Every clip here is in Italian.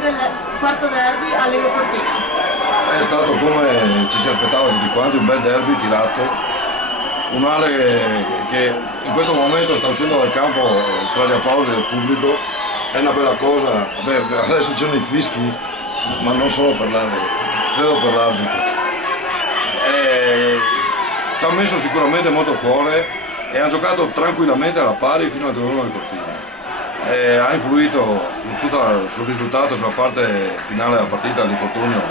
del quarto derby a Lego Cortina? È stato come ci si aspettava tutti quanti, un bel derby tirato, un Ale che in questo momento sta uscendo dal campo tra le applausi del pubblico, è una bella cosa. Beh, adesso c'erano i fischi, ma non solo per l'arbitro, credo per l'arbitro. Ci ha messo sicuramente molto cuore e ha giocato tranquillamente alla pari fino al 2-1 del Cortina. Ha influito sul risultato, sulla parte finale della partita, l'infortunio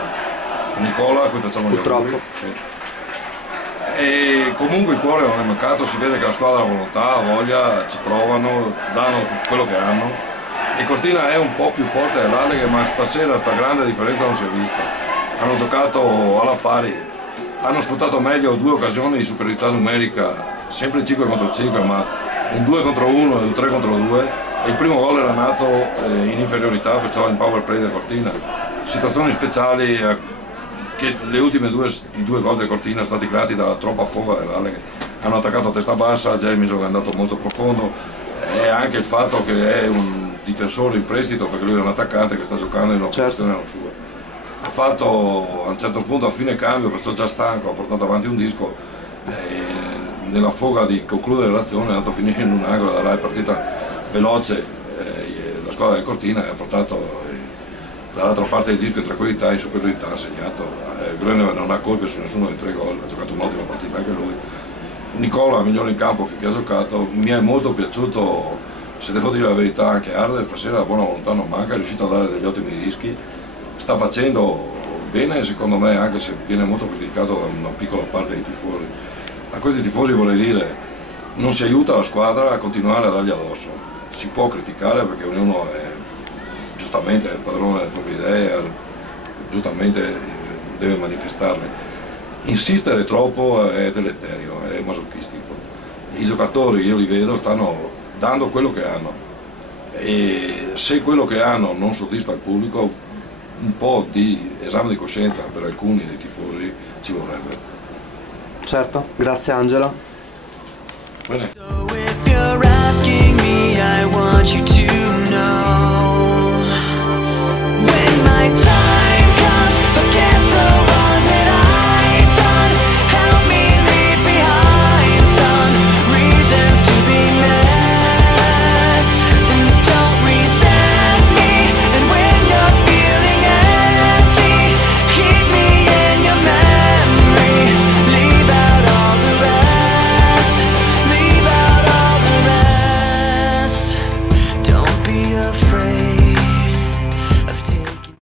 Nicola, a cui facciamo gli auguri. Sì. E comunque il cuore non è mancato, si vede che la squadra ha volontà, ha voglia, ci provano, danno quello che hanno. Il Cortina è un po' più forte dell'Aleghe, ma stasera sta grande differenza non si è vista. Hanno giocato alla pari, hanno sfruttato meglio due occasioni di superiorità numerica, sempre 5 contro 5, ma un 2 contro 1 e un 3 contro 2. E il primo gol era nato in inferiorità, perciò in power play del Cortina. Situazioni speciali che i due gol del Cortina sono stati creati dalla troppa foga dell'Aleghe. Hanno attaccato a testa bassa, Jamison è andato molto profondo e anche il fatto che è un difensore in prestito, perché lui è un attaccante che sta giocando in una posizione non sua. Ha fatto a un certo punto a fine cambio, perciò già stanco, ha portato avanti un disco e nella foga di concludere l'azione è andato a finire in un angolo, da là è partita veloce la squadra del Cortina e ha portato dall'altra parte del disco in tranquillità, in superiorità, ha segnato. Groenewegen non ha colpe su nessuno dei tre gol, ha giocato un'ottima partita anche lui. Nicola, migliore in campo finché ha giocato, mi è molto piaciuto, se devo dire la verità, anche Arde stasera la buona volontà non manca, è riuscito a dare degli ottimi dischi, sta facendo bene secondo me, anche se viene molto criticato da una piccola parte dei tifosi. A questi tifosi vorrei dire, non si aiuta la squadra a continuare a dargli addosso, si può criticare perché ognuno è giustamente padrone delle proprie idee, giustamente deve manifestarle. Insistere troppo è deleterio, è masochistico. I giocatori, io li vedo, stanno dando quello che hanno e se quello che hanno non soddisfa il pubblico, un po' di esame di coscienza per alcuni dei tifosi ci vorrebbe. Certo, grazie Angelo. Bene. So if you're asking me, I want you to